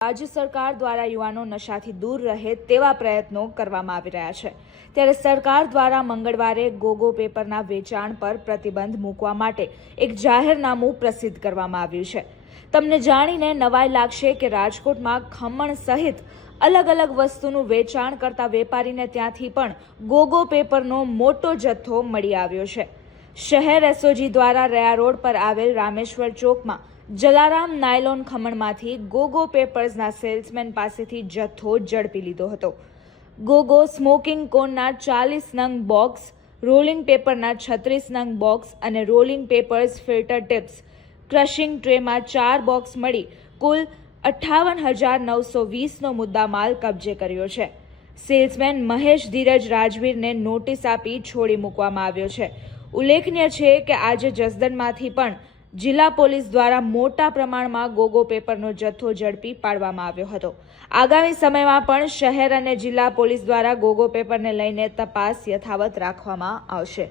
રાજ્ય સરકાર દ્વારા યુવાનો નશાથી દૂર રહે તેવા પ્રયત્નો કરવામાં આવી રહ્યા છે. ત્યારે સરકાર દ્વારા મંગળવારે ગોગો પેપરના વેચાણ પર પ્રતિબંધ મૂકવા માટે એક જાહેરનામું પ્રસિદ્ધ કરવામાં આવ્યું છે. તમને જાણીને નવાઈ લાગશે કે રાજકોટમાં ખમણ સહિત અલગ અલગ વસ્તુનું વેચાણ કરતા વેપારીને ત્યાંથી પણ ગોગો પેપરનો મોટો જથ્થો મળી આવ્યો છે. શહેર એસઓજી દ્વારા રયા રોડ પર આવેલ રામેશ્વર ચોકમાં જલારામ નાયલોન ખમણમાંથી ગોગો પેપર્સના સેલ્સમેન પાસેથી જથ્થો ઝડપી લીધો હતો. ગોગો સ્મોકિંગ કોનના ચાલીસ નંગ બોક્સ, રોલિંગ પેપરના છત્રીસ નંગ બોક્સ અને rolling papers filter tips crushing ટ્રેમાં ચાર બોક્સ મળી કુલ અઠ્ઠાવન હજાર નવસો વીસનો મુદ્દામાલ કબજે કર્યો છે. સેલ્સમેન મહેશ ધીરજ રાજવીરને નોટિસ આપી છોડી મૂકવામાં આવ્યો છે. ઉલ્લેખનીય છે કે આજે જસદનમાંથી પણ જિલ્લા પોલીસ દ્વારા મોટા પ્રમાણમાં ગોગો પેપરનો જથ્થો ઝડપી પાડવામાં આવ્યો હતો. આગામી સમયમાં પણ શહેર અને જિલ્લા પોલીસ દ્વારા ગોગો પેપરને લઈને તપાસ યથાવત રાખવામાં આવશે.